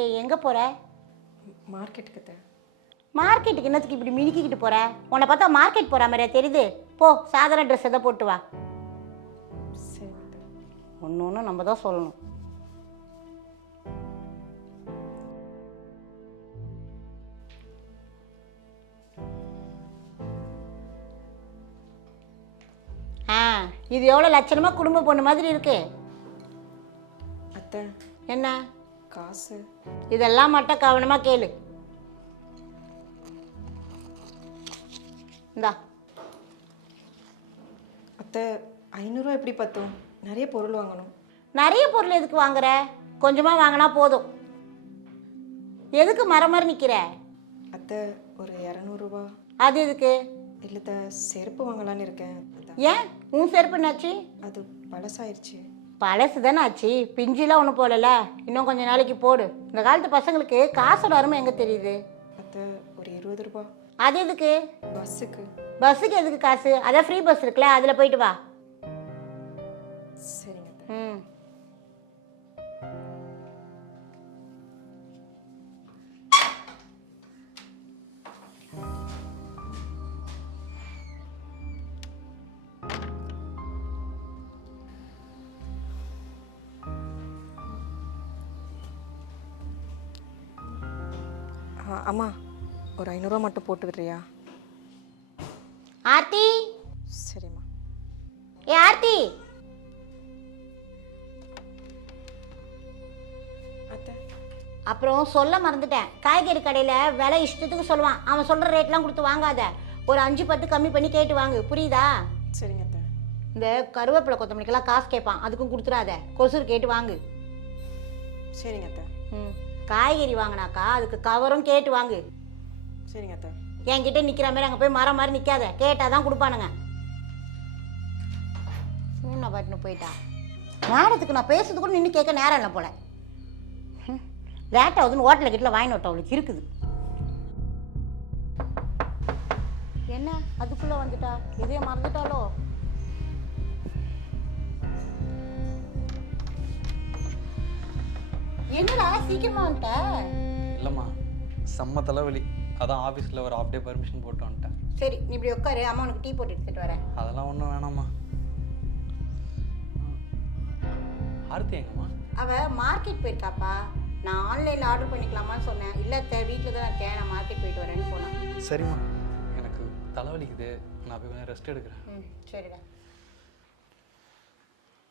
ஏய் எங்கே போகிற? மார்க்கெட்டுக்கு அத்தை. மார்க்கெட்டுக்கு என்னத்துக்கு இப்படி மினுக்கிக்கிட்டு போகிற? உன்னை பார்த்தா மார்க்கெட் போகிற மாதிரியா தெரியுது? போ, சாதாரண ட்ரெஸ் எதை போட்டு வா. சரி அத்தை. ஒன்று ஒன்று நம்ம தான் சொல்லணும். இது எவ்வளோ லட்சணமாக குடும்ப பொண்ணு மாதிரி இருக்கு. அத்தை என்ன காசு? இதெல்லாம் மட்டும் கவனமாக கேளு. இந்தா. அத்தை 500 எப்படி பத்தும்? நிறைய பொருள் வாங்கணும். நிறைய பொருள் எதுக்கு வாங்குற? கொஞ்சமாக வாங்கினா போதும். எதுக்கு மரம் நிற்கிற? அத்தை ஒரு 200 ரூபா. அது எதுக்கு? இல்லை அத்தை, செருப்பு வாங்கலான்னு இருக்கேன். ஏன் உன் செருப்பு என்னாச்சு? அது பழசாயிருச்சு. பழசு தானே ஆச்சு, பிஞ்சிலாம் ஒன்றும் போடல. இன்னும் கொஞ்சம் நாளைக்கு போடு. இந்த காலத்து பசங்களுக்கு காசோட அருமை எங்கே தெரியுது? அத்தை ஒரு 20 ரூபா. அது எதுக்கு? பஸ்ஸுக்கு. பஸ்ஸுக்கு எதுக்கு காசு? அதான் ஃப்ரீ பஸ் இருக்குல்ல, அதில் போயிட்டு வா. சரிங்க அத்தை. ம். அம்மா ஒரு 500 ரூபா மட்டும் போட்டு விடுறியா? ஆர்த்தி. சரிம்மா. ஏ ஆர்த்தி. அத்தை அப்புறம் சொல்ல மறந்துட்டேன், காய்கறி கடையில் விலை இஷ்டத்துக்கு சொல்லுவான். அவன் சொல்கிற ரேட்லாம் கொடுத்து வாங்காத. ஒரு 5-10 கம்மி பண்ணி கேட்டு வாங்கு, புரியுதா? சரிங்க அத்தை. இந்த கருவேப்பிலை கொத்தமல்லிக்கெல்லாம் காசு கேட்பான், அதுக்கும் கொடுத்துடாத. கொசுறு கேட்டு வாங்கு. சரிங்க அத்தை. ம். காய்கறி வாங்கினாக்கா அதுக்கு கவரும் கேட்டு வாங்கு. சரிங்க அத்தை. என்கிட்ட நிற்கிற மாதிரி அங்கே போய் மரம் மாதிரி நிற்காத, கேட்டால் தான் கொடுப்பானுங்க. நான் பாட்டுன்னு போயிட்டா. நேரத்துக்கு நான் பேசுறது கூட நின்று கேட்க நேரம் இல்லை போல. லேட் ஆகுதுன்னு ஹோட்டலில் கிட்ட வாங்கி விட்ட அவளுக்கு இருக்குது. என்ன அதுக்குள்ளே வந்துட்டா? எதையோ மறந்துட்டாலோ? என்னடா சீக்கிரமா வந்துட்ட? இல்லைம்மா, செம்ம தலைவலி. அதான் ஆஃபீஸில் ஒரு ஹாஃப் டே பர்மிஷன் போட்டு வந்துட்டேன். சரி நீ இப்படி உட்காரு, அம்மா உனக்கு டீ போட்டு எடுத்துகிட்டு வரேன். அதெல்லாம் ஒன்றும் வேணாம்மா. ஆர்த்தி எங்கம்மா? அவள் மார்க்கெட் போயிருக்காப்பா. நான் ஆன்லைனில் ஆர்டர் பண்ணிக்கலாமான்னு சொன்னேன். இல்லை வீட்டில் தான் இருக்கேன், நான் மார்க்கெட் போயிட்டு வரேன்னு போனேன். சரிம்மா, எனக்கு தலைவலிக்குது, நான் போய் கொஞ்சம் ரெஸ்ட் எடுக்கிறேன். ம் சரிடா.